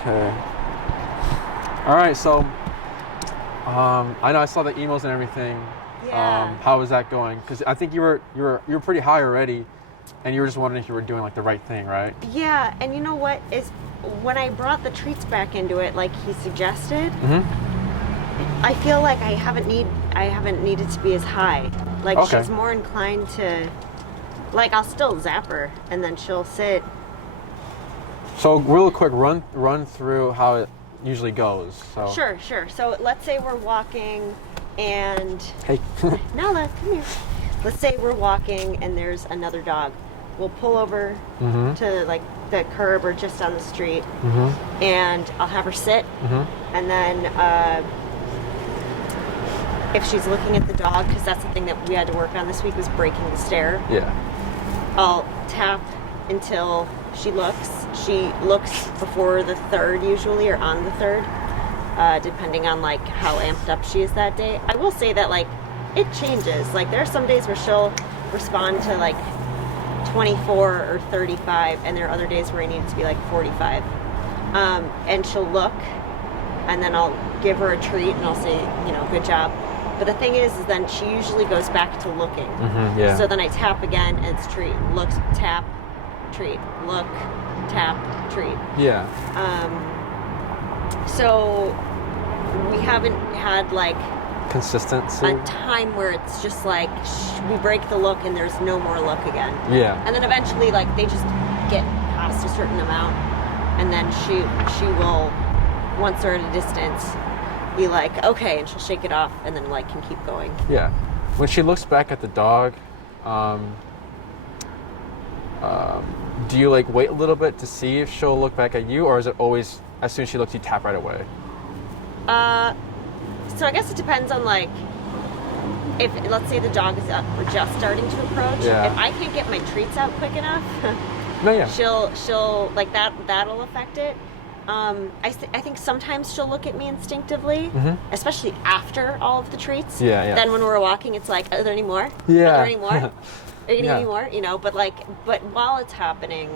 Okay. All right, so I know I saw the emails and everything. Yeah. How was that going? Because I think you were pretty high already, and you were just wondering if you were doing like the right thing, right? Yeah, and you know what is when I brought the treats back into it, like he suggested, I feel like I haven't needed to be as high. Like she's more inclined to, like I'll still zap her, and then she'll sit. So real quick, run through how it usually goes. So Sure. So let's say we're walking, and hey, Nala, come here. Let's say we're walking and there's another dog. We'll pull over to like the curb or just on the street, and I'll have her sit, and then if she's looking at the dog, because that's the thing that we had to work on this week was breaking the stare. Yeah. I'll tap until she looks. She looks before the third usually, or on the third, depending on like how amped up she is that day. I will say that like it changes. Like there are some days where she'll respond to like 24 or 35, and there are other days where I need it to be like 45. And she'll look, and then I'll give her a treat, and I'll say, you know, good job. But the thing is then she usually goes back to looking. Yeah. So then I tap again, and it's treat. Look, tap, treat. Look, tap, treat. Yeah. So we haven't had like Consistency. a time where it's just like we break the look and there's no more look again. Yeah. And then eventually like they just get past a certain amount, and then she will, once they're at a distance, be like, okay, and she'll shake it off and then like can keep going. Yeah. When she looks back at the dog, do you like wait a little bit to see if she'll look back at you, or is it always as soon as she looks you tap right away? So I guess it depends on like if, let's say the dog is just starting to approach. Yeah. If I can't get my treats out quick enough, No, yeah. she'll like that'll affect it. I think sometimes she'll look at me instinctively, especially after all of the treats. Yeah. Then when we're walking, it's like, are there any more? Yeah. Are there any more? Are you gonna Yeah. need any more? You know, but while it's happening,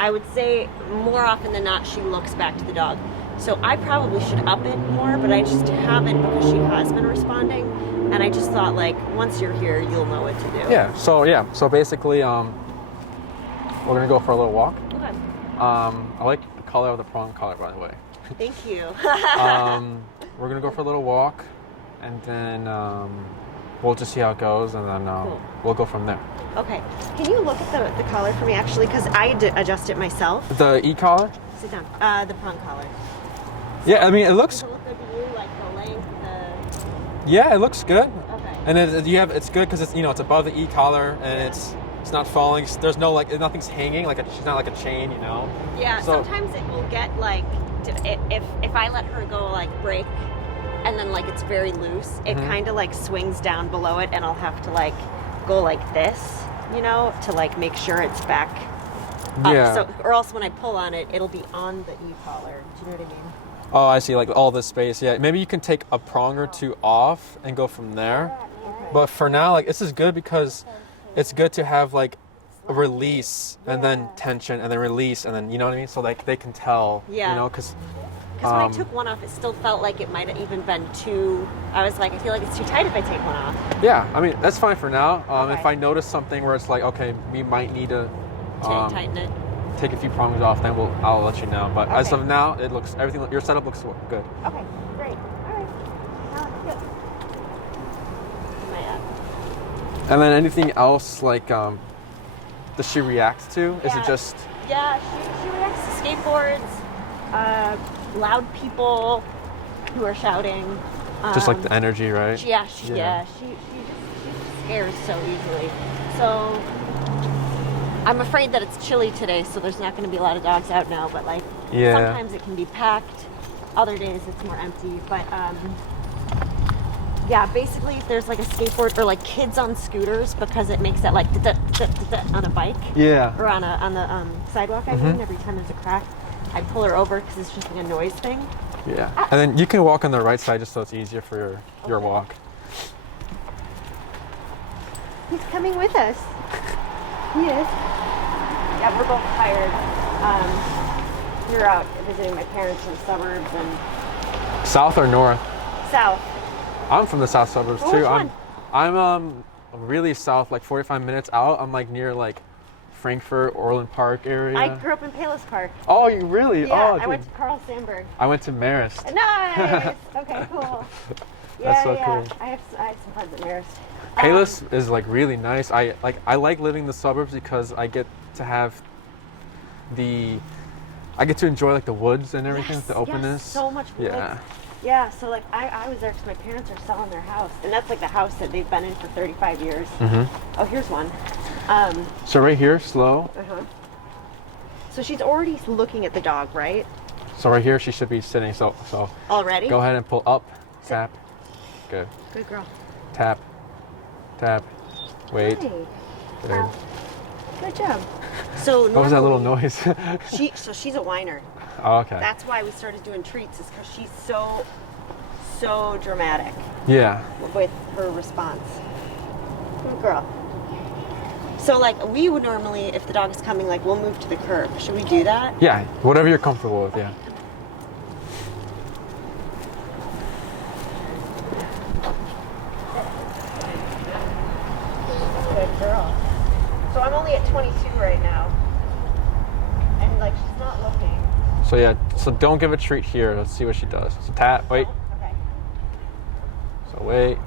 I would say more often than not, she looks back to the dog. So I probably should up it more, but I just haven't because she has been responding. And I just thought, like, once you're here, you'll know what to do. Yeah. So basically, we're gonna go for a little walk. Okay. I like the color of the prong collar, by the way. Thank you. We're gonna go for a little walk, and then we'll just see how it goes, and then Cool. we'll go from there. Okay. Can you look at the collar for me, actually? Because I adjust it myself. The e-collar? Sit down. The prong collar. Yeah, I mean it looks. Does it look good to you? Like the length, Yeah, it looks good. Okay. And it's good because it's above the e-collar, and it's not falling. There's no nothing's hanging she's not like a chain, Yeah. So- Sometimes it will get like if I let her go like break, and then like it's very loose, it kind of like swings down below it, and I'll have to like go like this, to like make sure it's back up. Yeah. So, or else when I pull on it, it'll be on the e-collar. Do you know what I mean? Oh, I see. Like all this space. Yeah. Maybe you can take a prong or two off and go from there. But for now, like this is good because it's good to have like a release and then tension and then release and then you know what I mean. So like they can tell. Yeah. Because. Because when I took one off, it still felt like it might have even been too. I was like, I feel like it's too tight if I take one off. Yeah. I mean that's fine for now. Okay. If I notice something where it's like, okay, we might need to. Tighten it. Take a few prongs off, then I'll let you know. But as Okay. of now, everything. Your setup looks good. Okay, great. All right. Now it's good. Am I up? And then anything else like does she react to? Is Yeah. it just Yeah, she reacts to skateboards, loud people who are shouting. just like the energy, right? She just scares so easily. So I'm afraid that it's chilly today, so there's not going to be a lot of dogs out now. But like sometimes it can be packed. Other days it's more empty. But yeah, basically if there's like a skateboard or like kids on scooters, because it makes that like on a bike. Yeah. Or on the sidewalk. I mean, every time there's a crack, I pull her over because it's just like a noise thing. Yeah. And then you can walk on the right side just so it's easier for your walk. He's coming with us. He is. Yeah, we're both tired. We were out visiting my parents in the suburbs and South or north? south. I'm from the south suburbs Oh, too. which one? I'm really south, like 45 minutes out. I'm like near like Frankfurt, Orland Park area. I grew up in Palos Park. Oh, you really? Yeah, Oh, I dude. went to Carl Sandburg. I went to Marist. Nice. Okay, cool. Yeah, That's so yeah. cool. I had some friends at Marist. Palos is like really nice. I like living in the suburbs because I get to have I get to enjoy like the woods and everything, Yes, the openness. yes, so much woods. Yeah. Yeah, so like I was there because my parents are selling their house, and that's like the house that they've been in for 35 years. Mm-hmm. Oh, here's one. So right here, slow. Uh-huh. So she's already looking at the dog, right? So right here, she should be sitting. So Already? go ahead and pull up, tap. Good. Good girl. Tap, tap. Wait. Hey. Good. Good job. So What was that little normally- noise? she's a whiner. Oh, okay. That's why we started doing treats, is because she's so dramatic Yeah. with her response. Good girl. So like we would normally, if the dog is coming, like we'll move to the curb. Should we do that? Yeah. Whatever you're comfortable with. Yeah. Good girl. So I'm only at 22 right now, and like she's not looking. So yeah. So don't give a treat here. Let's see what she does. So tap. Wait. Okay. So wait.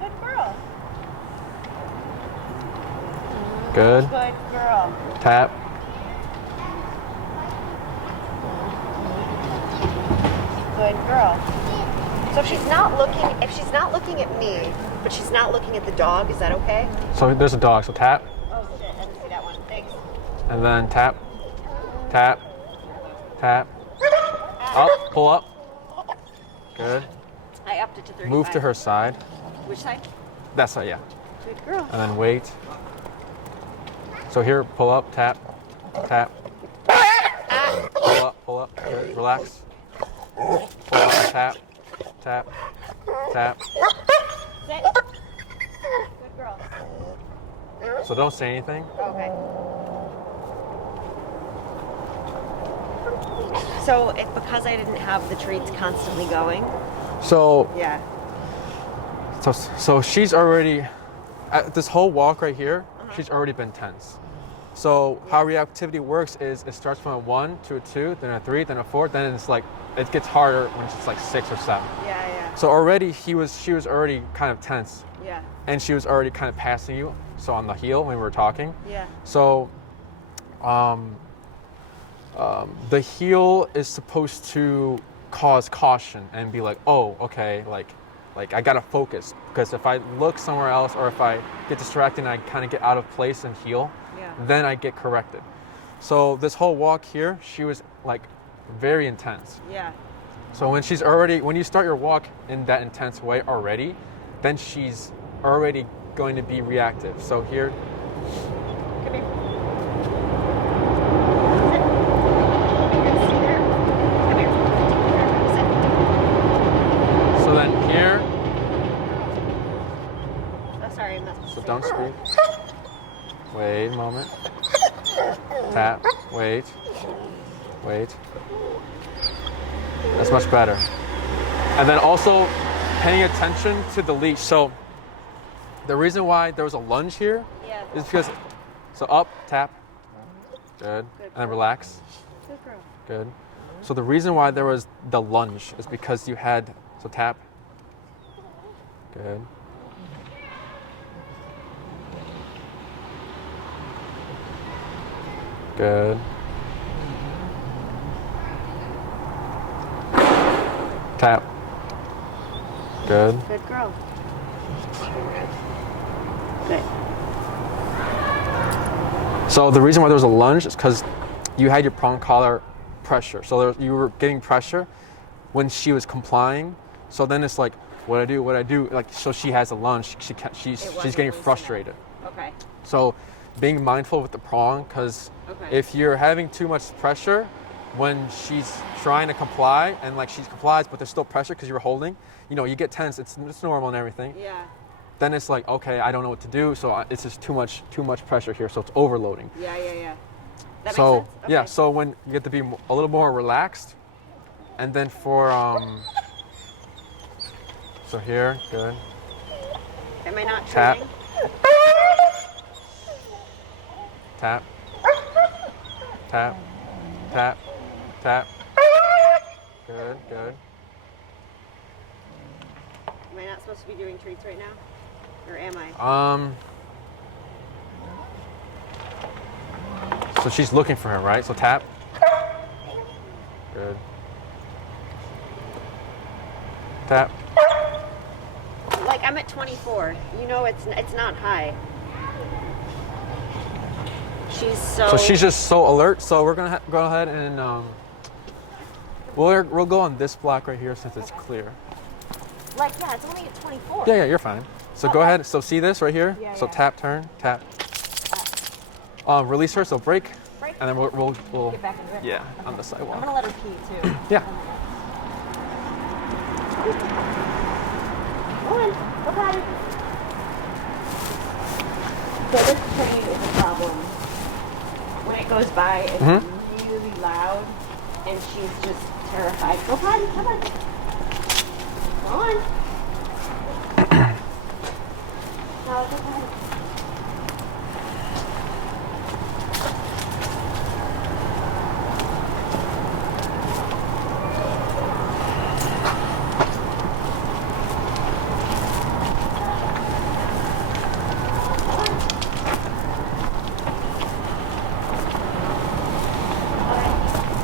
Good girl. Good. Good girl. Tap. Good girl. So if she's not looking at me, but she's not looking at the dog, is that okay? So there's a dog. So tap. Oh shit, I didn't see that one. Thanks. And then tap. Tap. Tap. Up. Pull up. Good. I upped it to 35. Move to her side. Which side? That side. Yeah. Good girl. And then wait. So here, pull up, tap, tap. Pull up, good, relax. Pull up, tap, tap, tap. Sit. Good girl. So don't say anything. Okay. So because I didn't have the treats constantly going, So yeah. so she's already, at this whole walk right here, she's already been tense. So how reactivity works is it starts from a 1 to a 2, then a 3, then a 4, then it's like, it gets harder when it's like 6 or 7. Yeah. So already she was already kind of tense, Yeah. and she was already kind of passing you. So on the heel when we were talking. Yeah. So the heel is supposed to cause caution and be like, oh, okay, like I gotta focus, because if I look somewhere else or if I get distracted and I kind of get out of place and heel, Yeah. then I get corrected. So this whole walk here, she was like very intense. Yeah. So when you start your walk in that intense way already, then she's already going to be reactive. So here, Come here. Sit. Sit there. Come here. Sit. so then here, Oh, sorry, I'm not supposed so to don't say speak. Wait a moment. Tap, wait. That's much better. And then also paying attention to the leash. So the reason why there was a lunge here Yeah. is because, so up, tap, good, and then relax, Good girl. good. So the reason why there was the lunge is because you had, so tap, good. Good. Tap. Good. Good girl. Good. So the reason why there was a lunge is because you had your prong collar pressure. So you were getting pressure when she was complying. So then it's like, what I do? Like, so she has a lunge. She's getting loosened frustrated. Okay. So being mindful with the prong, because Okay. if you're having too much pressure when she's trying to comply and like she complies, but there's still pressure because you're holding, you get tense. It's normal and everything. Yeah. Then it's like, okay, I don't know what to do. So it's just too much pressure here. So it's overloading. Yeah. That So makes sense? yeah, Okay. so when you get to be a little more relaxed, and then for so here, good. Am I not Tap. turning? Tap, tap, tap, tap. Good, good. Am I not supposed to be doing treats right now? Or am I? So she's looking for him, right? So tap. Good. Tap. Like, I'm at 24. You know it's not high. She's so... So she's just so alert. So we're gonna go ahead and we'll go on this block right here since it's clear. Like, yeah, it's only at 24. Yeah, you're fine. So go ahead. So see this right here? Yeah, So yeah. tap, turn, tap. Release her. So break, Break. and then we'll Get back into it. yeah, on the sidewalk. I'm gonna let her pee, too. Yeah. Go on. Go potty. So this train is a problem. When it goes by, it's really loud, and she's just terrified. Go potty. Come on. Go on. No, go potty.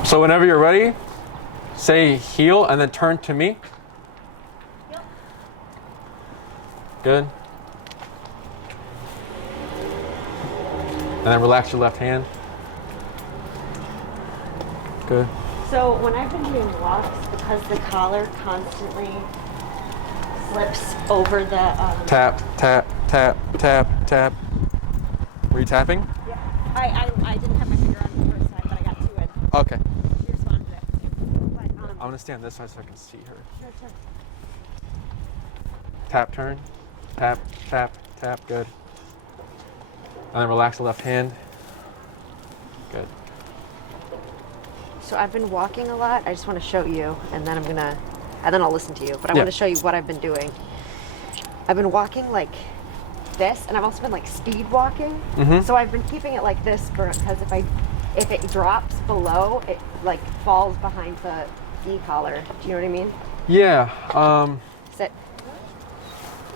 So whenever you're ready, say heel and then turn to me. Yep. Good. And then relax your left hand. Good. So when I've been doing walks, because the collar constantly slips over the... Tap, tap, tap, tap, tap. Were you tapping? Yeah. I didn't have my finger on the first time, but I got to it. Okay. She responded to it. But, I'm gonna stand this side so I can see her. sure, sure. Tap, turn. Tap, tap, tap. Good. And then relax the left hand. Good. So I've been walking a lot. I just want to show you, and then I'll listen to you. But I Yeah. want to show you what I've been doing. I've been walking like this, and I've also been like speed walking. So I've been keeping it like this because if it drops below, it like falls behind the e-collar. Do you know what I mean? Yeah. Sit.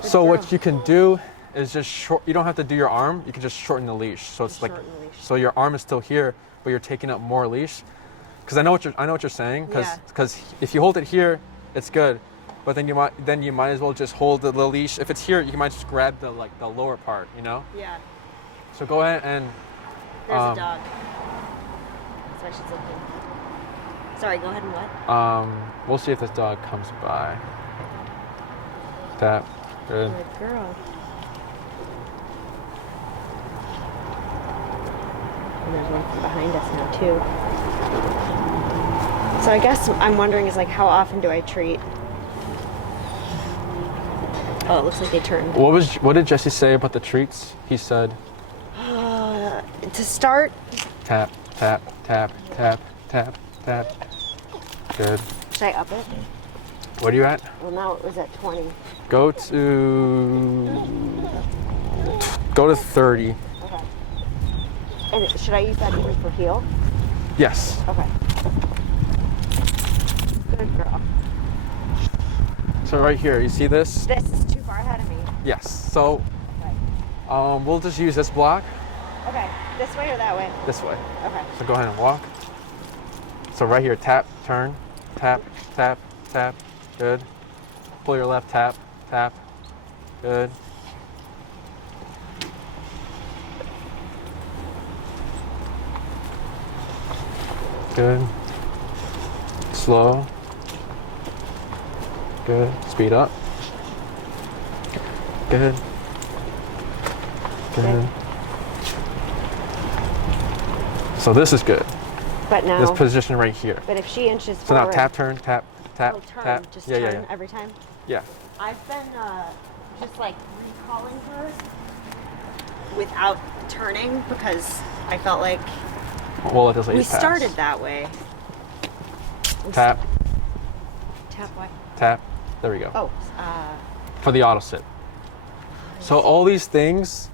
So what you can do is just short. You don't have to do your arm. You can just shorten the leash. So it's like, Shorten the leash. so your arm is still here, but you're taking up more leash. Because I know what you're saying. Because if you hold it here, it's good, but then you might as well just hold the leash. If it's here, you might just grab the lower part. You know. Yeah. So go ahead and. There's a dog. That's why she's looking. Sorry. Go ahead and what? We'll see if this dog comes by. Tap. Good. Good girl. And there's one from behind us now too. So I guess I'm wondering is like how often do I treat? Oh, it looks like they turned. What did Jesse say about the treats? He said. To start. Tap, tap, tap, tap, tap, tap. Good. Should I up it? What are you at? Well, now it was at 20. Go to 30. Okay. And should I use that even for heel? Yes. Okay. Good girl. So right here, you see this? This is too far ahead of me. Yes. So Okay. we'll just use this block Okay. This way or that way? this way. Okay. So go ahead and walk. So right here, tap, turn, tap, tap, tap. Good. Pull your left, tap, tap. Good. Good. Slow. Good. Speed up. Good. Good. So this is good. But now. This position right here. But if she inches So forward. now tap, turn, tap, tap, Oh, turn. tap. Just yeah, turn yeah, yeah. every time. Yeah. I've been just like recalling her without turning because I felt like We'll let this lady We pass. started that way. Tap, Tap what? tap. There we go. Oh, For the auto sit. So all these things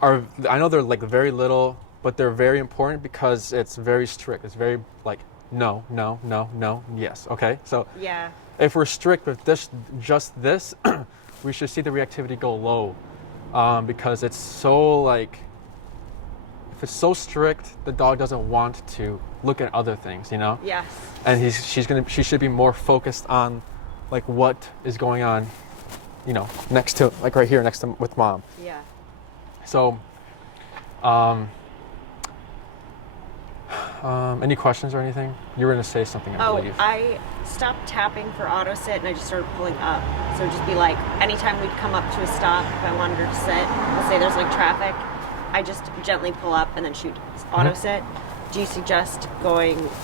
are, I know they're like very little, but they're very important because it's very strict. It's very like, no, no, no, no, yes. Okay. So yeah. if we're strict with this, just this, we should see the reactivity go low, because it's so like, if it's so strict, the dog doesn't want to look at other things, you know? Yes. And she should be more focused on like what is going on, you know, next to, like right here next to with mom. Yeah. So, any questions or anything? You were gonna say something, I believe. I stopped tapping for auto sit and I just started pulling up. So it'd just be like, anytime we'd come up to a stop, if I wanted her to sit, let's say there's like traffic, I just gently pull up and then shoot auto sit. Do you suggest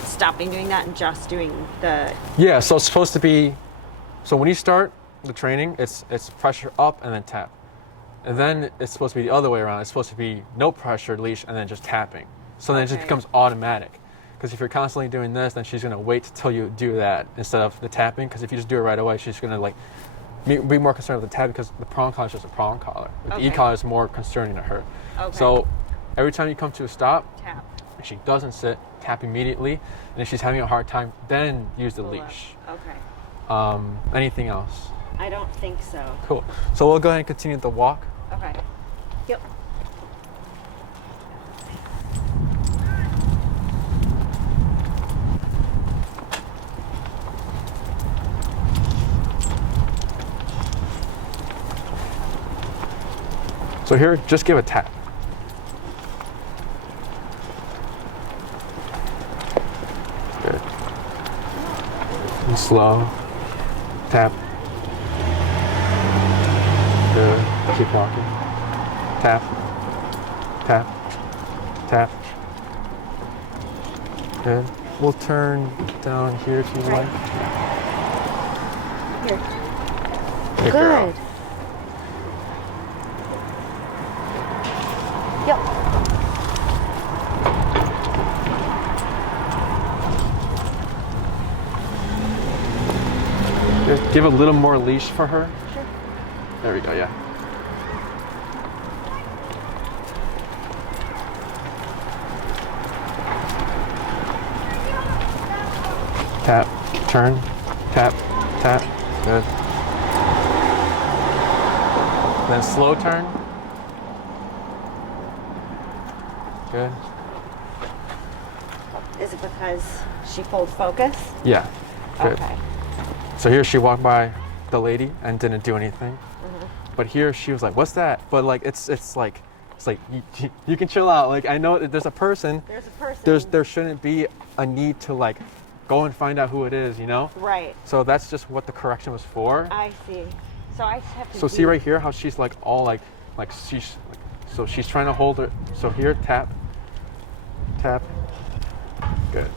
stopping doing that and just doing the... Yeah, so it's supposed to be, so when you start the training, it's pressure up and then tap. And then it's supposed to be the other way around. It's supposed to be no pressure leash and then just tapping. So then it just becomes automatic. Because if you're constantly doing this, then she's gonna wait till you do that instead of the tapping. Because if you just do it right away, she's gonna like be more concerned with the tapping because the prong collar is just a prong collar. The e-collar is more concerning to her. Okay. So every time you come to a stop, Tap. if she doesn't sit, tap immediately. And if she's having a hard time, then use the leash. Okay. Anything else? I don't think so. Cool. So we'll go ahead and continue the walk. Okay. Yep. So here, just give a tap. Good. And slow. Tap. Good. Keep walking. Tap. Tap. Tap. Good. We'll turn down here if you like. Here. Good girl. Good. Yep. Good. Give a little more leash for her. Sure. There we go, yeah. Tap, turn, tap, tap, good. Then slow turn. Good. Is it because she pulled focus? Yeah, good. Okay. So here she walked by the lady and didn't do anything. But here she was like, "What's that?" But like it's like you can chill out. Like I know that there's a person. There's a person. There shouldn't be a need to like go and find out who it is, you know? Right. So that's just what the correction was for. I see. So I just have to. So see right here how she's like all like she's like, so she's trying to hold her. So here tap, tap, good.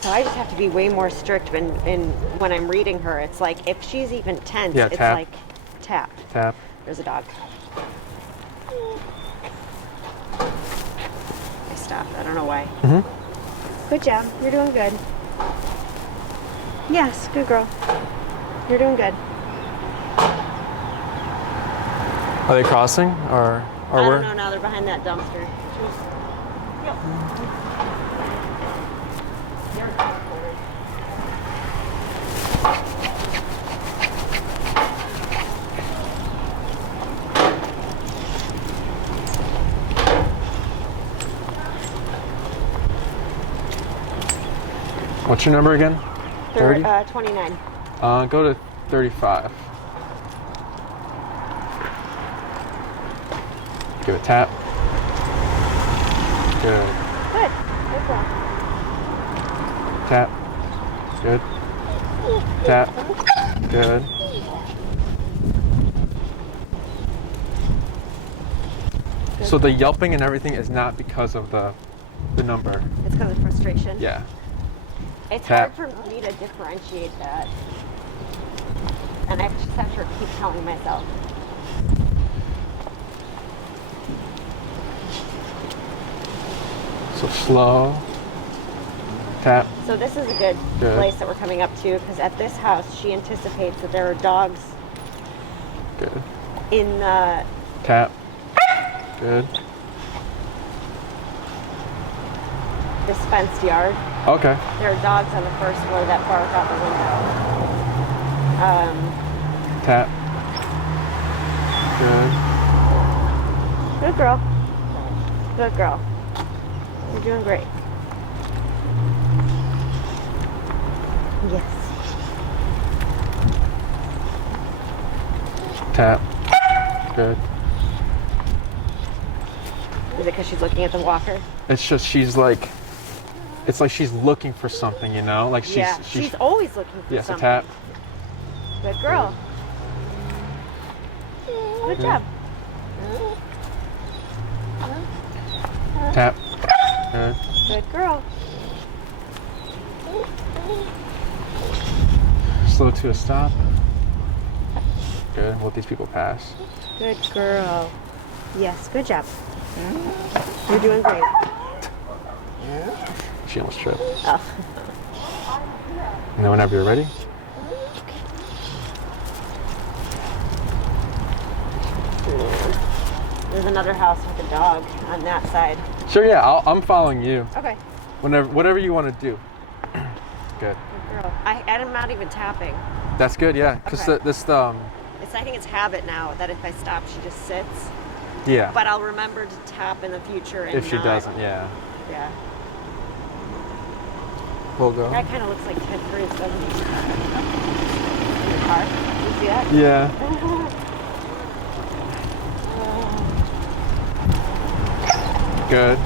So I just have to be way more strict when I'm reading her. It's like if she's even tense, Yeah, it's tap. like tap. Tap. There's a dog. I stopped. I don't know why. Good job. You're doing good. Yes, good girl. You're doing good. Are they crossing or I where? don't know. Now they're behind that dumpster. Yep. What's your number again? 30? 29. Go to 35. Give it a tap. Good. Good. Good girl. Tap. Good. Tap. Good. So the yelping and everything is not because of the number. It's because of frustration. Yeah. It's Tap. hard for me to differentiate that. And I just have to keep telling myself. So slow. Tap. So this is a good Good. place that we're coming up to because at this house she anticipates that there are dogs Good. in the Tap. Good. this fenced yard. Okay. There are dogs on the first floor that bark out the window. Tap. Good. Good girl. Good girl. You're doing great. Yes. Tap. Good. Is it because she's looking at the walker? It's just she's like, it's like she's looking for something, you know? Like She's always looking for yeah, so something. tap. Good girl. Good job. Tap. Good. Good girl. Slow to a stop. Good. We'll let these people pass. Good girl. Yes, good job. You're doing great. She almost tripped. Oh. And then whenever you're ready. There's another house with a dog on that side. Sure, yeah, I'm following you. Okay. Whatever you want to do. Good. Good girl. I'm not even tapping. That's good, yeah. Because Okay. I I think it's habit now that if I stop, she just sits. yeah. But I'll remember to tap in the future. And If she not. doesn't, yeah. Yeah. We'll go. That kind of looks like Ted Cruz, doesn't he? In the car. You see that? Yeah. Good.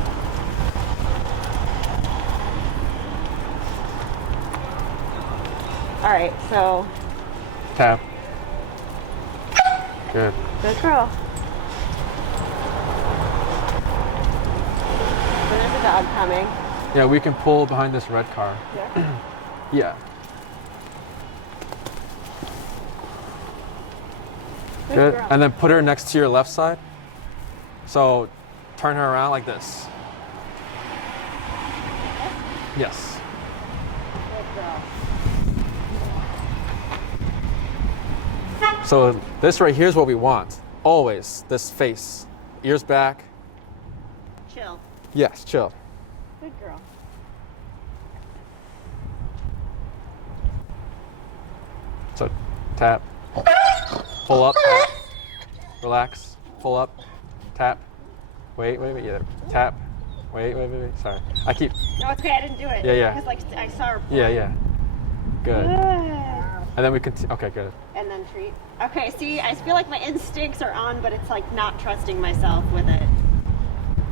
All right, so Tap. Good. good girl. So there's a dog coming. Yeah, we can pull behind this red car. Yeah. Yeah. Good Good. girl. And then put her next to your left side. So turn her around like this. Yes. Good girl. So this right here is what we want. Always. This face. Ears back. Chill. Yes, chill. Good girl. So tap. Pull up. Tap. Relax. Pull up. Tap. Wait. Yeah. Tap. Wait. Sorry. I keep. No, it's okay. I didn't do it. Yeah. Because like I saw her. Yeah. Good. Good. And then we continue. Okay, good. And then treat. Okay, see, I feel like my instincts are on, but it's like not trusting myself with it.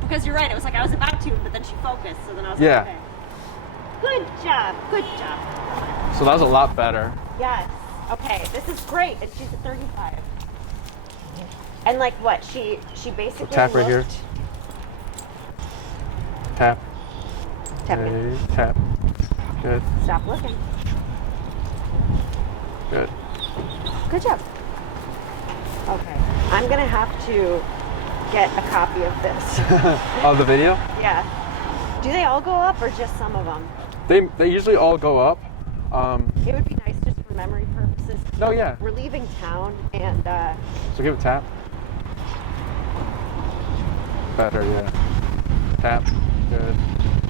Because you're right, it was like I was about to, but then she focused, so then I was Yeah. like, okay. Good job. So that was a lot better. Yes. Okay, this is great. And she's at 35. And like what? She basically Tap right here. looked- Tap. Tap again. Okay, tap. Good. Stop looking. Good. Good job. Okay. I'm gonna have to get a copy of this. Oh, the video? Yeah. Do they all go up or just some of them? They usually all go up. It would be nice just for memory purposes. No, yeah. We're leaving town and So give it a tap. Better, yeah. Tap. Good.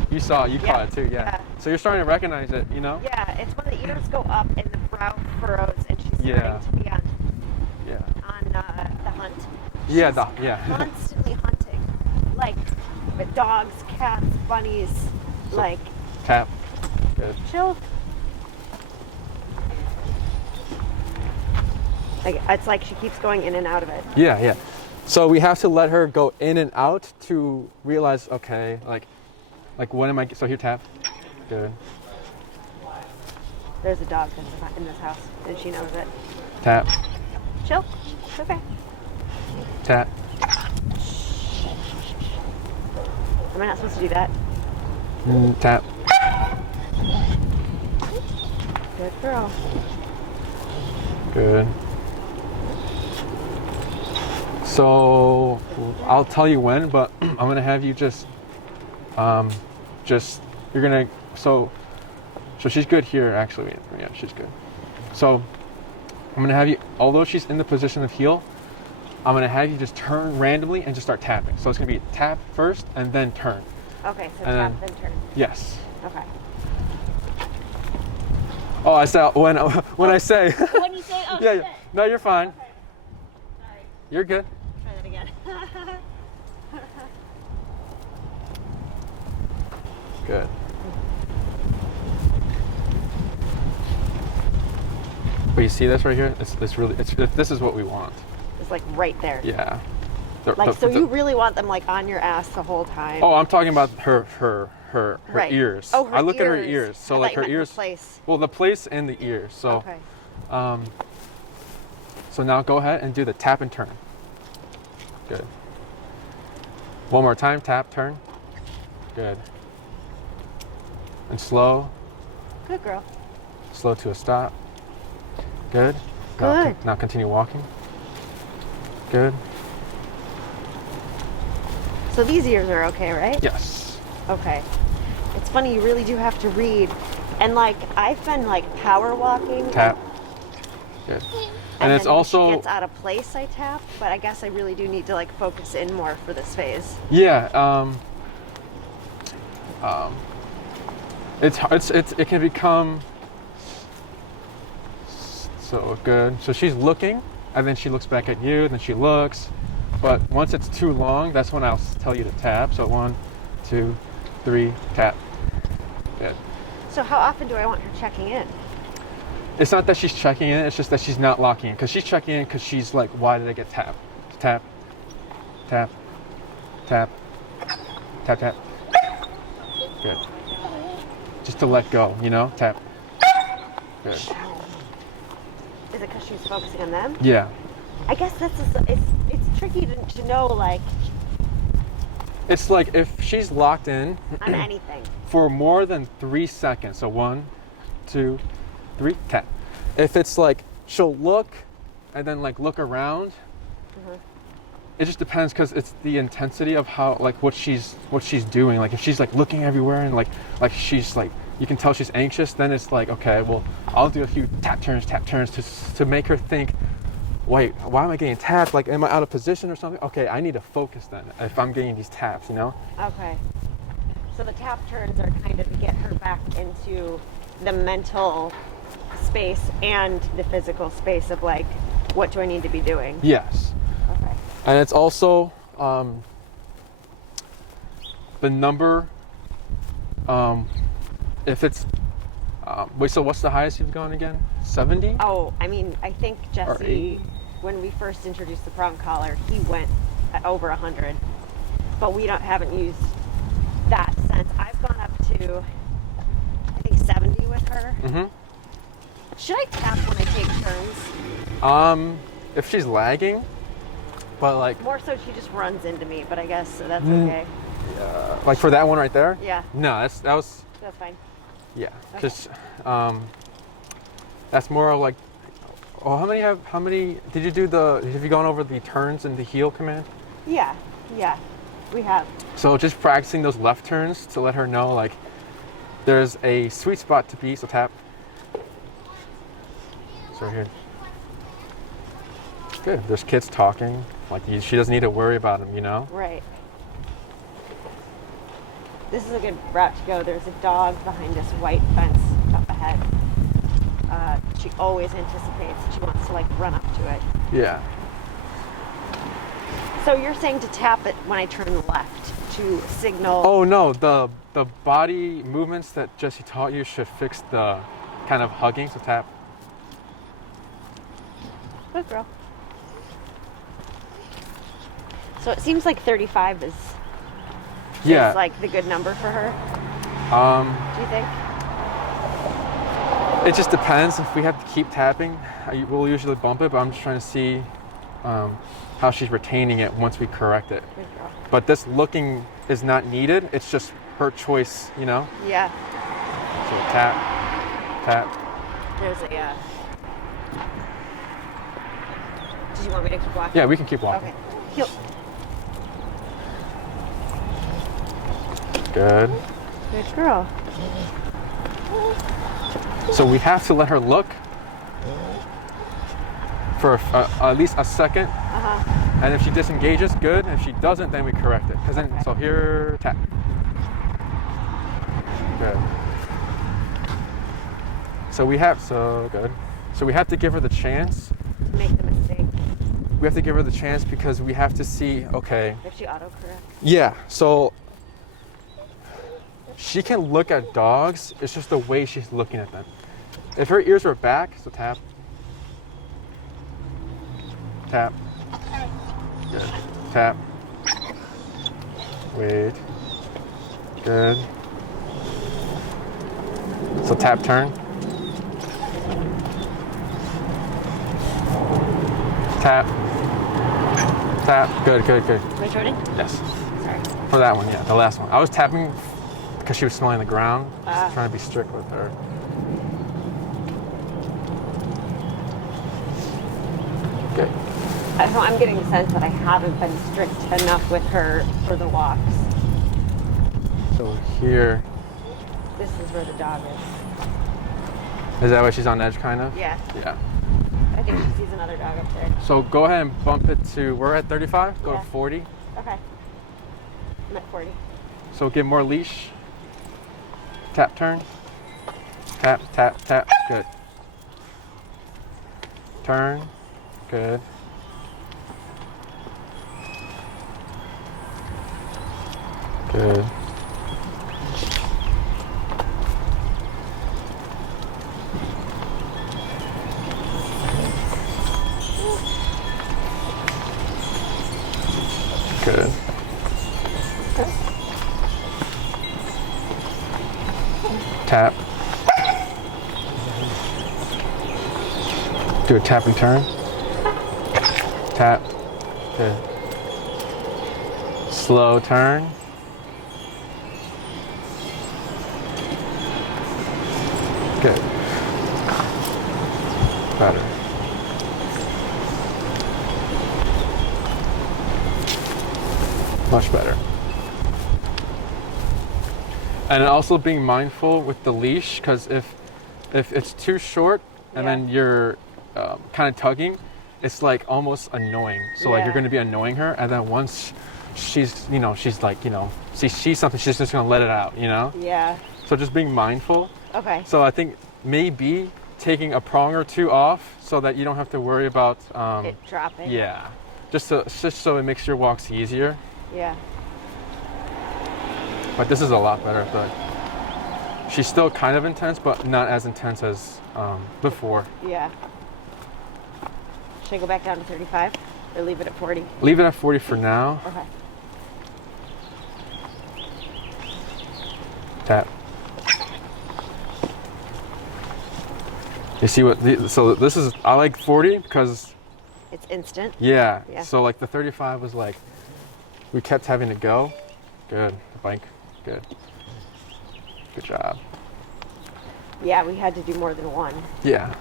You saw it. You caught it too, yeah. So you're starting to recognize it, you know? yeah, it's when the ears go up and the brow furrows and she's Yeah. starting to be on Yeah. the hunt. Yeah. She's Yeah. constantly hunting, like with dogs, cats, bunnies, like Tap. Good. chill. Like it's like she keeps going in and out of it. Yeah. So we have to let her go in and out to realize, okay, like when am I? So here, tap. Good. There's a dog in this house, and she knows it. Tap. Chill. It's okay. Tap. Am I not supposed to do that? Tap. Good girl. Good. So I'll tell you when, but I'm gonna have you just Just you're gonna so she's good here actually. Yeah, she's good. So I'm gonna have you, although she's in the position of heel, I'm gonna have you just turn randomly and just start tapping. So it's gonna be tap first and then turn. Okay, so And tap then turn. Yes. Okay. Oh, I said when I say. When you say, oh Yeah, shit. yeah. No, you're fine. Okay. Sorry. You're good. Try that again. Good. But you see this right here? It's really this is what we want. It's like right there. Yeah. Like, so you really want them like on your ass the whole time? Oh, I'm talking about her Right. ears. Oh, her I look at her ears. ears. So I like thought her you meant ears. the place. Well, the place and the ears. So Okay. So now go ahead and do the tap and turn. Good. One more time, tap, turn. Good. And slow. Good girl. Slow to a stop. Good. Good. Now continue walking. Good. So these ears are okay, right? Yes. Okay. It's funny, you really do have to read. And like, I've been like power walking. Tap. Good. And it's then when also she gets out of place, I tap. But I guess I really do need to like focus in more for this phase. yeah. It can become so good. So she's looking, and then she looks back at you, and then she looks. But once it's too long, that's when I'll tell you to tap. So 1, 2, 3, tap. Good. So how often do I want her checking in? It's not that she's checking in, it's just that she's not locking in. Because she's checking in because she's like, why did I get tapped? Tap, tap, tap, tap, tap. Good. Just to let go, you know? Tap. Good. Is it because she's focusing on them? Yeah. I guess it's tricky to know like It's like if she's locked in on anything. for more than 3 seconds. So 1, 2, 3, tap. If it's like she'll look and then like look around, it just depends because it's the intensity of how like what she's doing. Like if she's like looking everywhere and like she's like you can tell she's anxious, then it's like okay, well I'll do a few tap turns to make her think, wait, why am I getting tapped? Like am I out of position or something? Okay, I need to focus then if I'm getting these taps, you know? Okay. So the tap turns are kind of to get her back into the mental space and the physical space of like, what do I need to be doing? Yes. Okay. And it's also the number, if it's, wait, so what's the highest you've gone again? 70? Oh, I mean, I think Or Jesse, 8? when we first introduced the prong collar, he went at over 100, but we haven't used that since. I've gone up to, I think 70 with her. Mm-hmm. Should I tap when I take turns? If she's lagging, but like, More so she just runs into me, but I guess that's okay. like for that one right there? Yeah, No, that was, that's fine. yeah, because that's more of like, oh, how many, have you gone over the turns and the heel command? Yeah, we have. So just practicing those left turns to let her know like there's a sweet spot to be, so tap. So here. Good, there's kids talking, like she doesn't need to worry about them, you know? Right. This is a good route to go. There's a dog behind this white fence up ahead. She always anticipates. She wants to like run up to it. Yeah. So you're saying to tap it when I turn left to signal. Oh no, the body movements that Jesse taught you should fix the kind of hugging, so tap. Good girl. So it seems like 35 is like the good number for her. Do you think? It just depends. If we have to keep tapping, we'll usually bump it, but I'm just trying to see how she's retaining it once we correct it. Good girl. But this looking is not needed. It's just her choice, you know? Yeah. So tap, tap. There's a. Did you want me to keep walking? Yeah, we can keep walking. Okay. Heel. Good. Good girl. So we have to let her look for at least a second. And if she disengages, good. If she doesn't, then we correct it. Cause then, so here, tap. Good. So we have, so good. So we have to give her the chance. Make the mistake. We have to give her the chance because we have to see, okay. If she autocorrects. Yeah, so she can look at dogs, it's just the way she's looking at them. If her ears were back, so tap. Tap. Good. Tap. Wait. Good. So tap, turn. Tap. Tap. Good, good, good. Which one? Yes. Sorry. For that one, yeah, the last one. I was tapping because she was smelling the ground. Just trying to be strict with her. Good. So I'm getting the sense that I haven't been strict enough with her for the walks. So here. This is where the dog Is that why she's on edge, kind of? is. Yeah. Yeah. I think she sees another dog up there. So go ahead and bump it to, we're at 35, go Yeah. to 40. Okay. I'm at 40. So get more leash. Tap, turn. Tap, tap, tap. Good. Turn. Good. Good. Good. Tap. Do a tap and turn. Tap. Good. Slow turn. Good. Better. Much better. And also being mindful with the leash, because if it's too short and then you're kind of tugging, it's like almost annoying. So like you're going to be annoying her, and then once she's she's like sees something, she's just gonna let it out. Yeah. So just being mindful. Okay. So I think maybe taking a prong or two off so that you don't have to worry about it dropping. Yeah. Just so it makes your walks easier. Yeah. But this is a lot better. But she's still kind of intense, but not as intense as before. Yeah. Should I go back down to 35 or leave it at 40? Leave it at 40 for now. Okay. Tap. You see so this is, I like 40 because it's instant. Yeah. Yeah. So like the 35 was like, we kept having to go. Good. The bike. Good. Good job. Yeah, we had to do more than one. Yeah.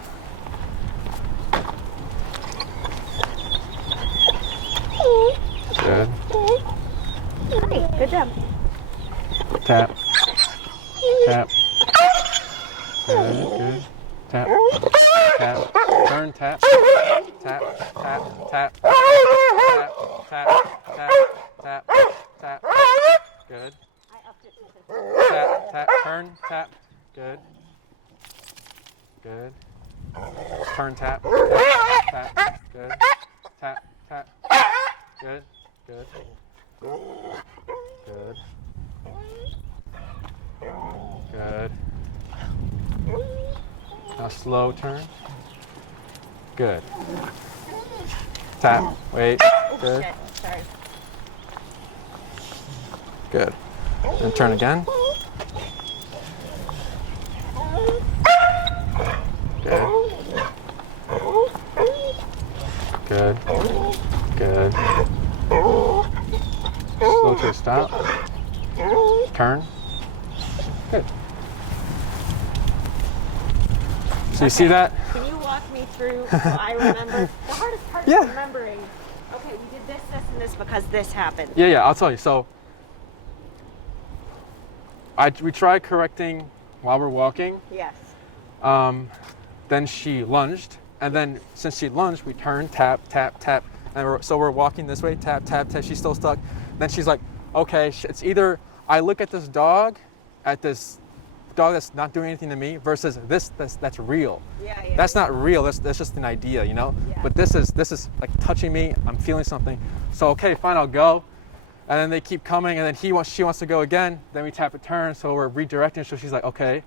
Good. Hey, good job. Tap. Tap. Good, good. Tap. Tap. Turn, tap. Tap, tap, tap. Tap, tap, tap, tap, tap. Good. I upped it to 50. Tap, tap, turn, tap. Good. Good. Turn, tap. Tap, tap. Good. Tap, tap. Good. Good. Good. Good. Now slow turn. Good. Tap. Wait. Good. Shit, sorry. Good. And turn again. Good. Good. Good. Slow to a stop. Turn. Good. So you see that? Can you walk me through so I remember? The hardest part is remembering, okay, we did this, this, and this because this happened. Yeah, I'll tell you. So we tried correcting while we're walking. Yes. Then she lunged, and then since she lunged, we turned, tap, tap, tap, and so we're walking this way, tap, tap, tap. She's still stuck. Then she's like, okay, it's either I look at this dog that's not doing anything to me, versus that's real. Yeah. That's not real. That's just an idea, you know. Yeah. But this is like touching me. I'm feeling something. So okay, fine, I'll go. And then they keep coming, and then she wants to go again. Then we tap a turn, so we're redirecting. So she's like, okay.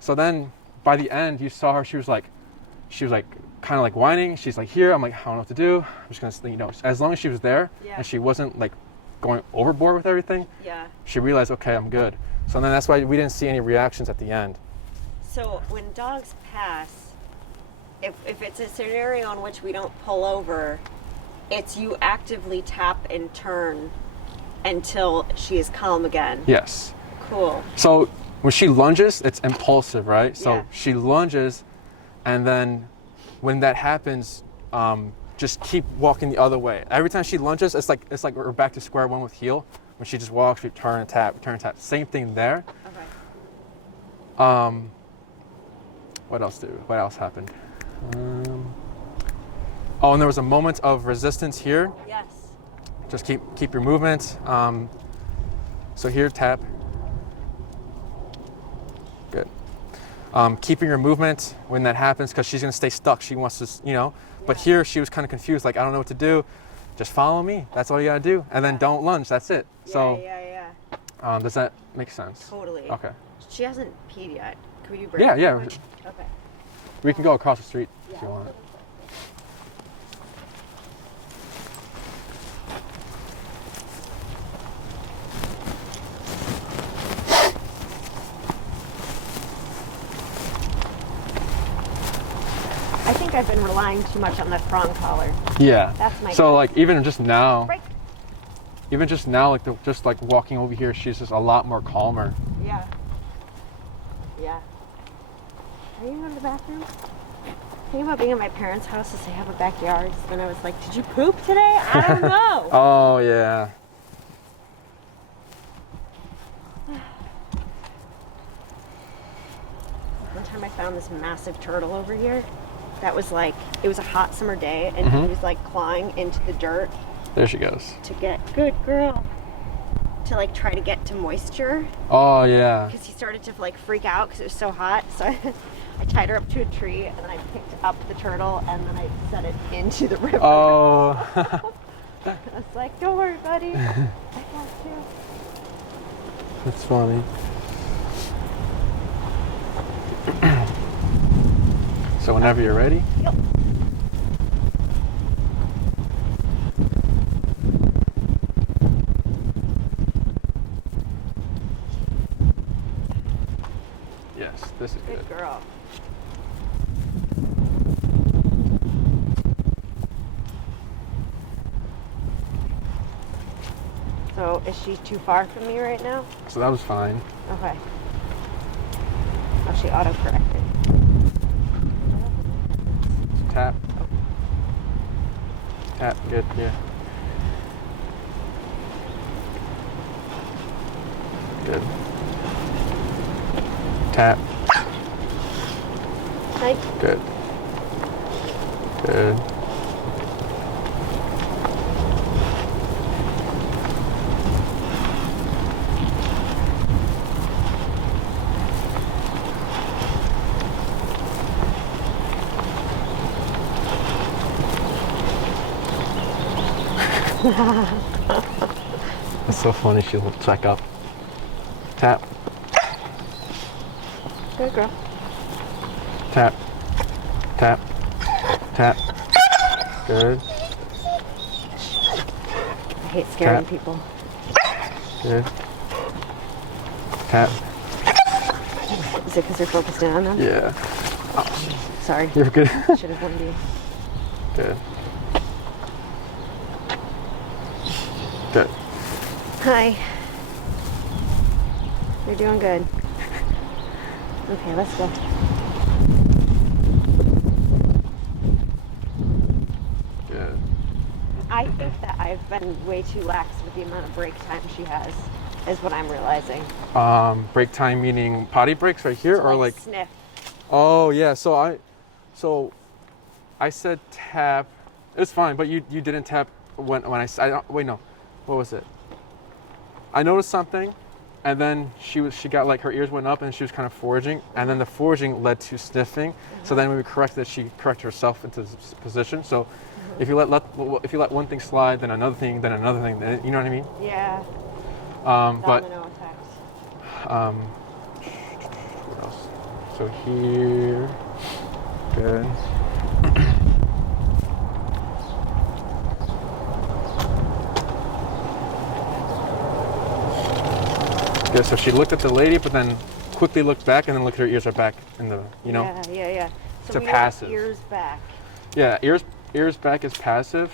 So then by the end, you saw her. She was like kind of like whining. She's like, here. I'm like, I don't know what to do. I'm just gonna, you know, as long as she was there and she wasn't like going overboard with everything. Yeah. She realized, okay, I'm good. So then that's why we didn't see any reactions at the end. So when dogs pass, if it's a scenario in which we don't pull over, it's you actively tap and turn until she is calm again. Yes. Cool. So when she lunges, it's impulsive, right? So Yeah. she lunges, and then when that happens, just keep walking the other way. Every time she lunges, it's like we're back to square one with heel. When she just walks, we turn and tap, turn and tap. Same thing there. Okay. What else happened? Oh, and there was a moment of resistance here. Yes. Just keep your movement. So here, tap. Good. Keeping your movement when that happens, because she's gonna stay stuck. She wants to, you know. But here she was kind of confused, like, I don't know what to do. Just follow me. That's all you gotta do, and then don't lunge. That's it. So. Yeah. Does that make sense? Totally. Okay. She hasn't peed yet. Could you bring Yeah, her yeah. quick? Okay. We can go across the street if you want. I think I've been relying too much on the prong collar. Yeah. That's my So guess. like even just now, Break. just like walking over here, she's just a lot more calmer. Yeah. Yeah. Are you going to the bathroom? Thinking about being at my parents' house as they have a backyard. Then I was like, did you poop today? I don't know. Oh yeah. One time I found this massive turtle over here. That was like, it was a hot summer day, and he was like clawing into the dirt There she goes. to get, good girl, to like try to get to moisture. Oh yeah. Because he started to like freak out because it was so hot. So I tied her up to a tree, and then I picked up the turtle, and then I set it into the river. Oh. I was like, don't worry, buddy. I got you. That's funny. So whenever you're ready. Yep. Yes, this is good. Good girl. So is she too far from me right now? So that was fine. Okay. Oh, she auto-corrected. Tap. Tap, good, yeah. Good. Tap, Hi. good. Good. That's so funny, she'll check up. Tap, Good girl. tap, tap, tap. Good, I hate scaring Tap. people. good. Tap, Is it because you're focused in on them? yeah. Sorry. You're good. Should have warned you. Good. Good. Hi. You're doing good. Okay, let's go. Good. I think that I've been way too lax with the amount of break time she has. is what I'm realizing. Break time meaning potty breaks right here, So, or like? sniff. Oh yeah. So I said tap. It's fine, but you didn't tap when I don't, wait, no. What was it? I noticed something, and then she got like her ears went up and she was kind of foraging, and then the foraging led to sniffing. So then when we corrected it, she corrected herself into this position. So if you let one thing slide, then another thing, then another thing, then, you know what I mean? Yeah. But Domino effect. what else? So here, good. Good. So she looked at the lady, but then quickly looked back, and then looked at her ears are back in the, you know. Yeah. So It's a we passive. want ears back. Yeah, ears back is passive,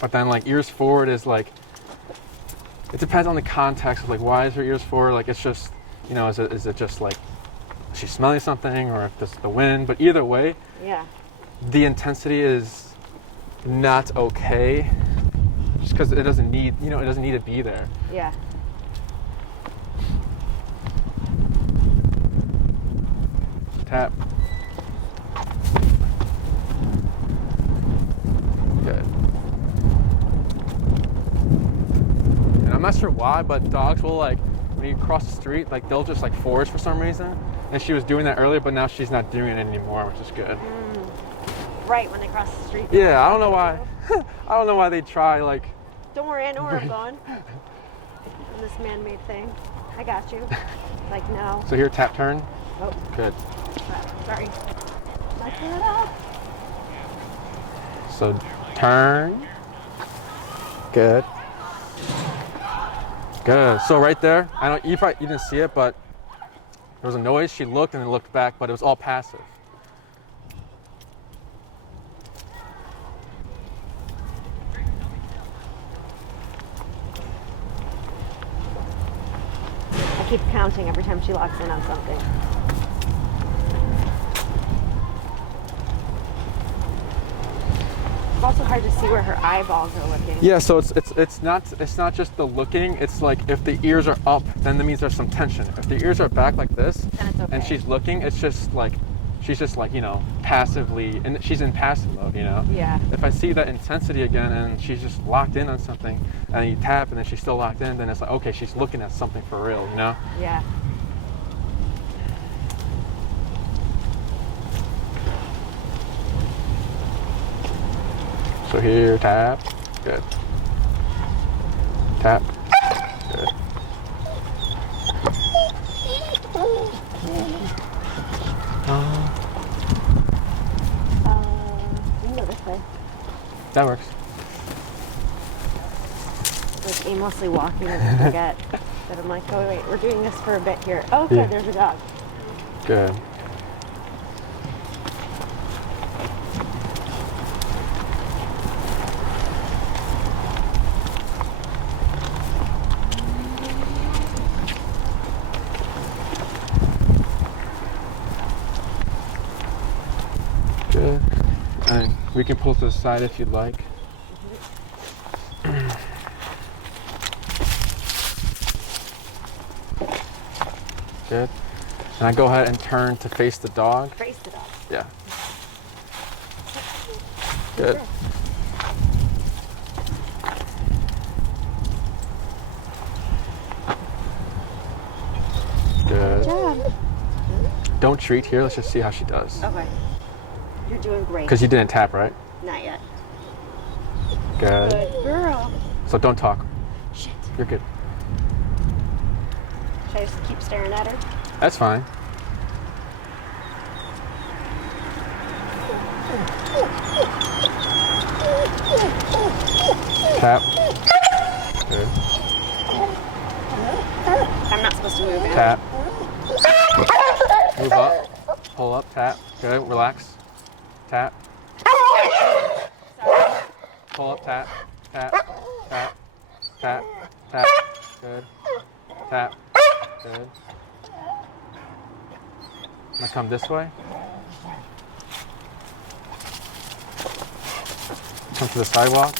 but then like ears forward is like, it depends on the context of like why is her ears forward. Like it's just, you know, is it just like she's smelling something, or if it's the wind? But either way, Yeah. the intensity is not okay, just because it doesn't need, you know, it doesn't need to be there. Yeah. Tap. Good. And I'm not sure why, but dogs will like, when you cross the street, like they'll just like forage for some reason. And she was doing that earlier, but now she's not doing it anymore, which is good. Right when they cross the street. Yeah, I don't know why. I don't know why they try like. Don't worry, I know where I'm going. This man-made thing. I got you. Like no. So here, tap turn. Oh, Good. sorry. Like that. So turn. Good. Good. So right there, I don't. You didn't see it, but there was a noise. She looked and then looked back, but it was all passive. I keep counting every time she locks in on something. It's also hard to see where her eyeballs are looking. Yeah, so it's not just the looking. It's like if the ears are up, then that means there's some tension. If the ears are back like this, Then it's okay. and she's looking, it's just like she's just like, you know, passively, and she's in passive mode, you know. Yeah. If I see that intensity again and she's just locked in on something, and you tap and then she's still locked in, then it's like, okay, she's looking at something for real, you know. Yeah. So here, tap, good. Tap, good. You can go this way. That works. Like aimlessly walking and I forget that I'm like, oh wait, we're doing this for a bit here. Oh good, Yeah. there's a dog. Good. Good. And we can pull to the side if you'd like. Good. And I go ahead and turn to face the dog. Face the dog. Yeah. Good. Good. Job. Don't treat here. Let's just see how she does. Okay. You're doing great. Because you didn't tap, right? Not yet. Good. Good girl. So don't talk. Shit. You're good. Should I just keep staring at her? That's fine. Tap. Good. I'm not supposed to move it. Tap. Move up. Pull up. Tap. Good. Relax. Tap. Pull up. Tap. Tap. Tap. Tap. Tap. Good. Tap. Good. Now come this way. Come to the sidewalk.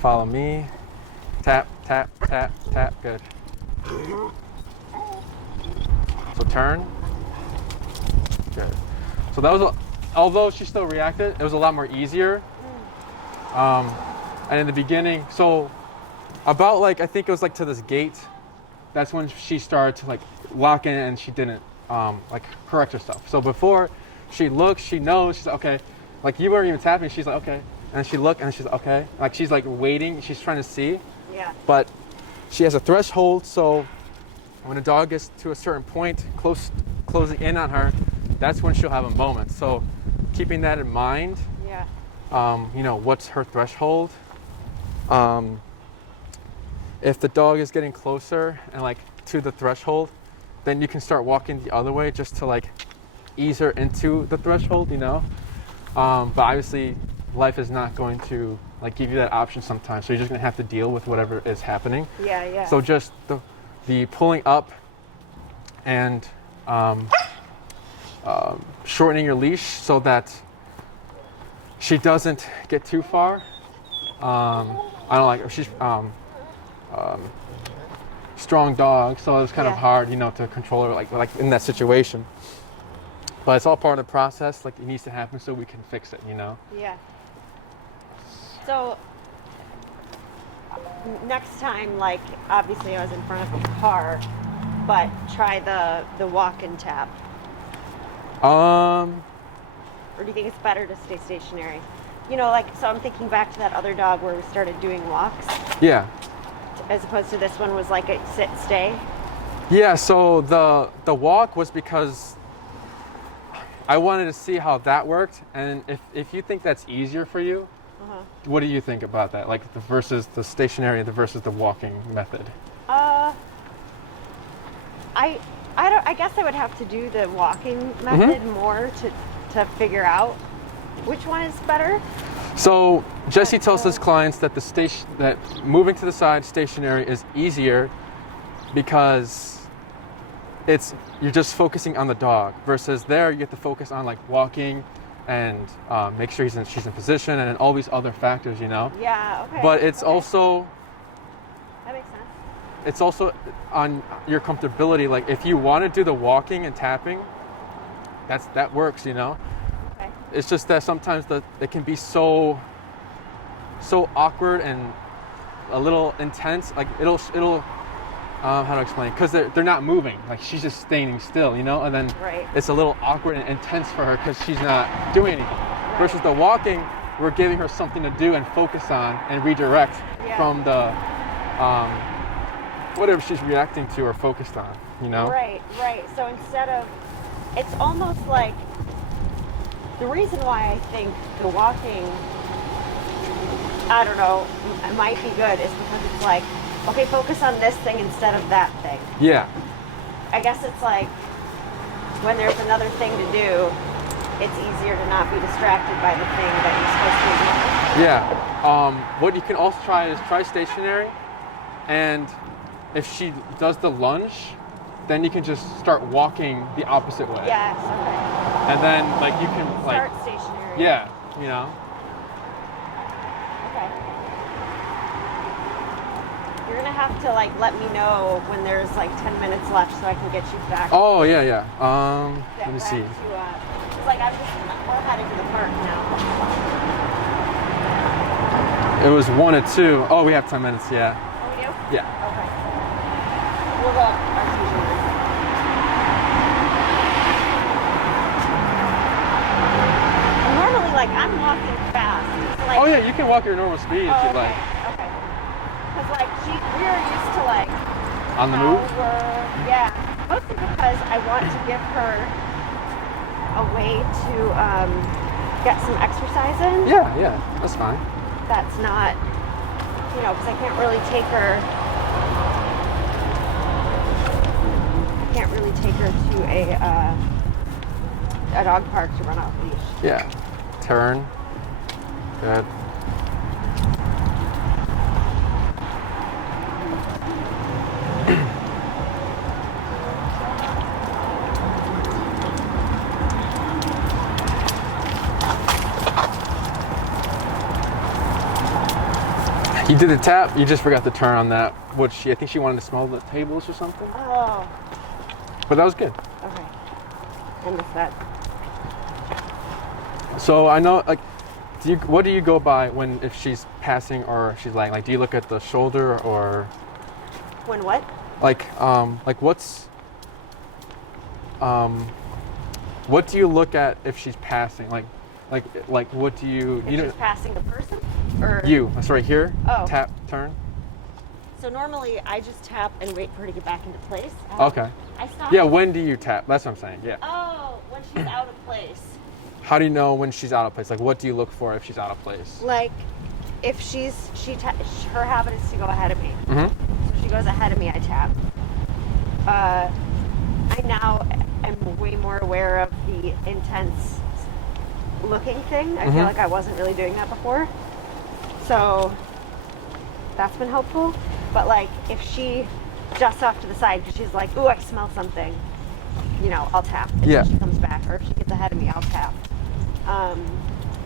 Follow me. Tap, tap, tap, tap. Good. So turn. Good. So that was, although she still reacted, it was a lot more easier. And in the beginning, so about like, I think it was like to this gate, that's when she started to like lock in and she didn't like correct herself. So before she looks, she knows, she's like, okay, like you weren't even tapping, she's like, okay. And she looked and she's like, okay. Like she's like waiting, she's trying to see. Yeah. But she has a threshold, so when a dog gets to a certain point, closing in on her, that's when she'll have a moment. So keeping that in mind, Yeah. you know, what's her threshold? If the dog is getting closer and like to the threshold, then you can start walking the other way just to like ease her into the threshold, you know? But obviously life is not going to like give you that option sometimes. So you're just gonna have to deal with whatever is happening. Yeah, yeah. So just the pulling up and shortening your leash so that she doesn't get too far. I don't like, she's strong dog, so it was kind of hard, you know, to control her like in that situation. But it's all part of the process. Like it needs to happen so we can fix it, you know. Yeah. So next time, like obviously I was in front of a car, but try the walk and tap. Or do you think it's better to stay stationary? You know, like, so I'm thinking back to that other dog where we started doing walks. Yeah. As opposed to this one was like a sit, stay. Yeah, so the walk was because I wanted to see how that worked. And if you think that's easier for you, what do you think about that? Like versus the stationary versus the walking method? I guess I would have to do the walking method more to figure out which one is better. So Jesse tells his clients that that moving to the side stationary is easier because you're just focusing on the dog, versus there you get to focus on like walking and make sure she's in position and all these other factors, you know. Yeah. Okay. But it's also, that makes sense. it's also on your comfortability. Like if you want to do the walking and tapping, that works, you know. Okay. It's just that sometimes it can be so awkward and a little intense. Like it'll how to explain? Because they're not moving. Like she's just standing still, you know. And then it's a little awkward and intense for her because she's not doing anything. Right. Versus the walking, we're giving her something to do and focus on and redirect from the whatever she's reacting to or focused on, you know. Right. So instead of, it's almost like the reason why I think the walking, I don't know, it might be good is because it's like, okay, focus on this thing instead of that thing. Yeah. I guess it's like when there's another thing to do, it's easier to not be distracted by the thing that you're supposed to ignore. Yeah. What you can also try is try stationary, and if she does the lunge, then you can just start walking the opposite way. Yes, okay. And then like you can like start stationary. Yeah, you know. Okay. You're gonna have to like let me know when there's like 10 minutes left so I can get you back. Oh yeah. Let me see. It's like we're headed to the park now. It was 1 and 2. Oh, we have 10 minutes. Yeah. Oh, we do? Yeah. Okay. We'll go artesian. Normally, like I'm walking fast. So, like, Oh yeah, you can walk your normal speed if you like. Okay. Because like we are used to like On the move? Yeah. Mostly because I want to give her a way to get some exercise in. Yeah, that's fine. That's not, you know, because I can't really take her. To a dog park to run off leash. Yeah. Turn. Good. You did the tap, you just forgot to turn on that. I think she wanted to smell the tables or something. Oh. But that was good. Okay. I missed that. So I know, like, what do you go by if she's passing or she's lying? Like, do you look at the shoulder or? When what? Like what do you look at if she's passing? Like what do you? If she's passing a person, or That's right here. Oh. Tap, turn. So normally I just tap and wait for her to get back into place. Okay. I stop. Yeah. When do you tap? That's what I'm saying. Yeah. Oh, when she's out of place. How do you know when she's out of place? Like, what do you look for if she's out of place? Like, if her habit is to go ahead of me. Mm-hmm. So she goes ahead of me, I tap. I now am way more aware of the intense looking thing. I feel like I wasn't really doing that before. So that's been helpful. But like, if she just off to the side because she's like, ooh, I smell something, I'll tap until she comes back. Or if she gets ahead of me, I'll tap.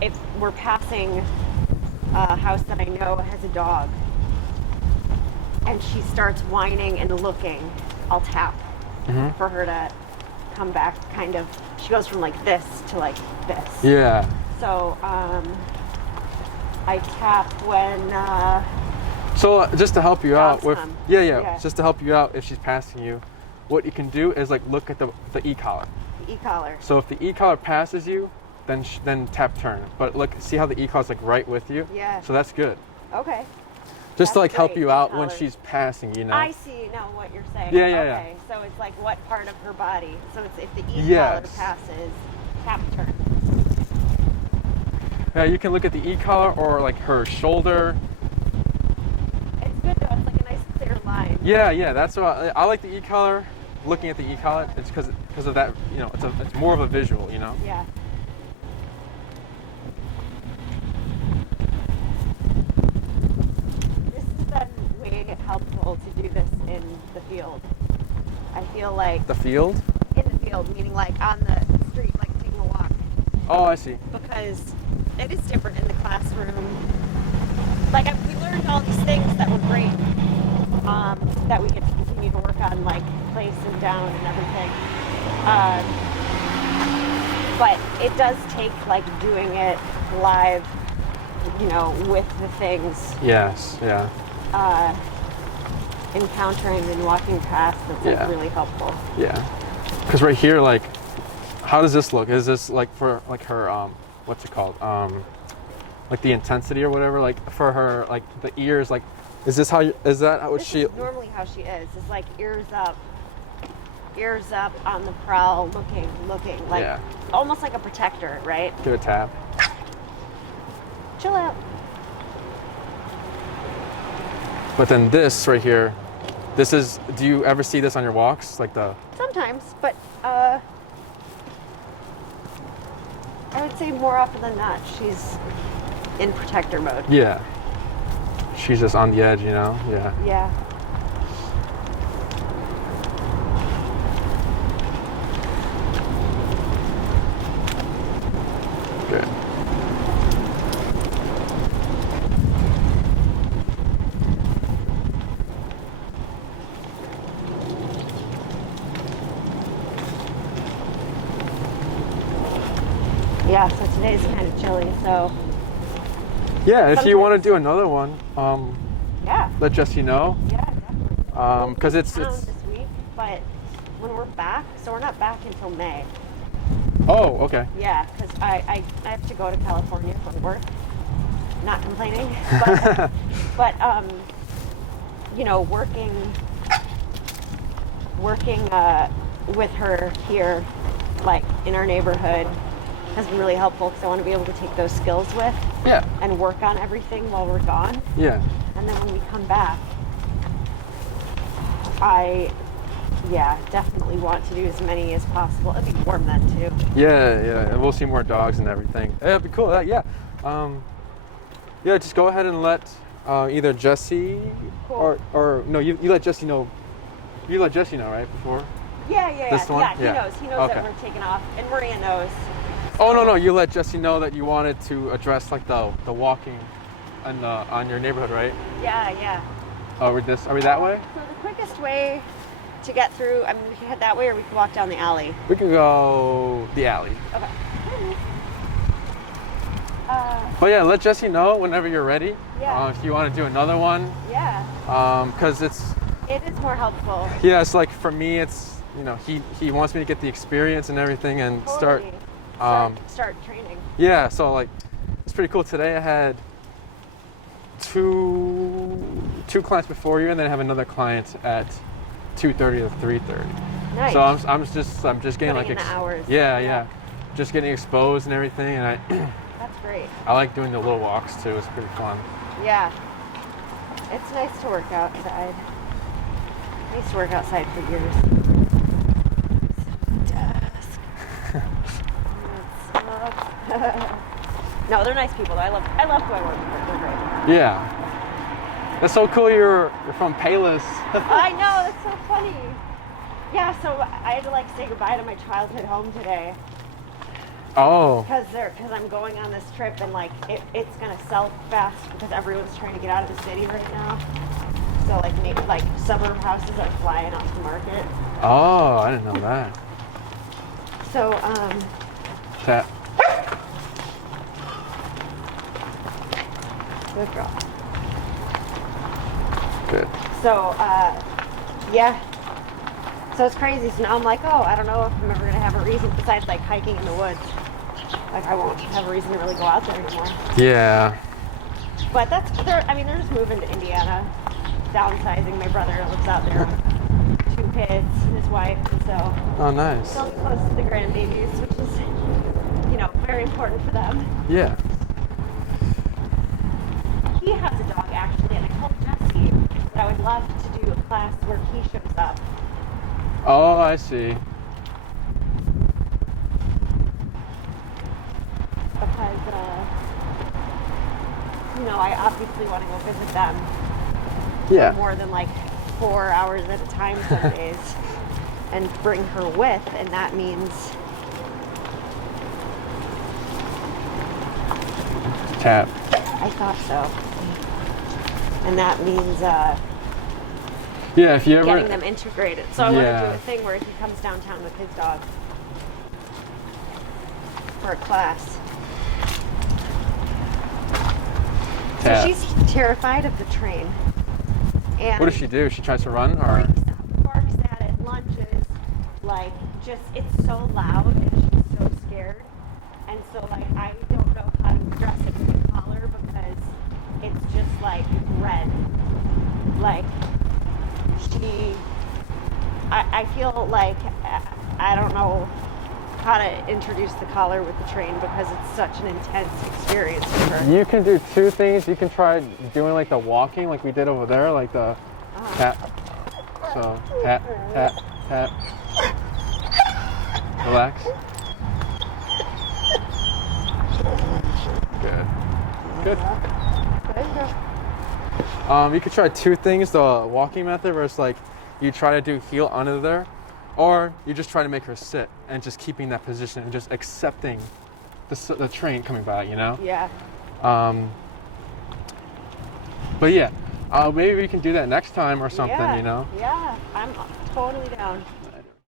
If we're passing a house that I know has a dog and she starts whining and looking, I'll tap for her to come back. Kind of, she goes from like this to like this. Yeah. So I tap when so just to help you out with come. Just to help you out if she's passing you, what you can do is like look at the e-collar. The e-collar. So if the e-collar passes you, then tap turn. But look, see how the e-collar's like right with you? Yeah. So that's good. Okay. Just to like help great, you out e-collar. when she's passing, I see now what you're saying. Yeah. Okay, so it's like what part of her body. So it's if the e-collar passes, tap turn. Yeah, you can look at the e-collar or like her shoulder. It's good though, it's like a nice clear line. Yeah, that's what I like the e-collar. Looking at the e-collar, it's because of that, it's more of a visual, Yeah. This has been way helpful to do this in the field. I feel like The field? in the field, meaning like on the street, like taking a walk. Oh, I see. Because it is different in the classroom. Like we learned all these things that were great, that we could continue to work on, like place and down and everything. But it does take like doing it live, with the things. Yes, yeah. Encountering and walking past, that's like really helpful. Yeah. Because right here, like, how does this look? Is this like for like her, what's it called? Like the intensity or whatever, like for her, like the ears, like, is that how This is normally how she is. It's like ears up on the prowl, looking, like almost like a protector, right? Give it a tap. Chill out. But then this right here, do you ever see this on your walks? Like Sometimes, but I would say more often than not, she's in protector mode. Yeah. She's just on the edge, Yeah. Yeah. Good. Yeah, so today's kind of chilly, so Yeah, if you want to do another one, let Jessie know. Yeah, definitely. Because it's this week, but when we're back, so we're not back until May. Oh, okay. Yeah, because I have to go to California for work. Not complaining, but working with her here, like in our neighborhood, has been really helpful because I want to be able to take those skills with and work on everything while we're gone. Yeah. And then when we come back, I definitely want to do as many as possible. It'll be warm then too. Yeah. We'll see more dogs and everything. It'll be cool. Just go ahead and let either Jessie or no, you let Jessie know. You let Jessie know, right, before? Yeah. This one? He knows. He knows that we're taking off, and Maria knows. Oh no, you let Jessie know that you wanted to address like the walking on your neighborhood, right? Yeah. Oh, are we that way? So the quickest way to get through, I mean, we can head that way or we can walk down the alley. We could go the alley. Okay. But yeah, let Jesse know whenever you're ready. Yeah. If you want to do another one. Yeah. Because it is more helpful. Yeah, it's like for me, it's he wants me to get the experience and everything and Totally. Start training. Yeah, so like it's pretty cool. Today I had two clients before you, and then I have another client at 2:30 to 3:30. Nice. So I'm just getting Putting in the hours. Yeah, just getting exposed and everything, and That's great. I like doing the little walks too. It's pretty fun. Yeah. It's nice to work outside. I used to work outside for years. Desk. No, they're nice people. I love who I work with. They're great. Yeah. That's so cool. You're from Payless. I know. That's so funny. Yeah. So I had to like say goodbye to my childhood home today. Oh. Because I'm going on this trip and like it's gonna sell fast because everyone's trying to get out of the city right now. So like suburb houses are flying off the market. Oh, I didn't know that. So Tap. good girl. Good. So yeah. So it's crazy. So now I'm like, oh, I don't know if I'm ever gonna have a reason besides like hiking in the woods. Like I won't have a reason to really go out there anymore. Yeah. But they're just moving to Indiana, downsizing. My brother lives out there with 2 kids and his wife, and so Oh, nice. still close to the grandbabies, which is, very important for them. Yeah. He has a dog actually, and I told Jesse that I would love to do a class where he shows up. Oh, I see. Because, I obviously want to go visit them Yeah. more than like 4 hours at a time some days and bring her with, and that means Tap. I thought so. And that means Yeah, if you ever. getting them integrated. So I want Yeah. to do a thing where he comes downtown with his dog for a class. So Tap. she's terrified of the train. And What does she do? She tries to run, or? barks at it, lunges, it's so loud and she's so scared. And so I don't know how to address it with the collar because it's just red. I feel like I don't know how to introduce the collar with the train because it's such an intense experience for her. You can do 2 things. You can try doing like the walking, like we did over there, like the tap. So tap, tap, tap. Relax. Good. Good. You could try 2 things: the walking method, where it's like you try to do heel under there, or you just try to make her sit and just keeping that position and just accepting the train coming by, Yeah. But yeah, maybe we can do that next time or something, Yeah, I'm totally down.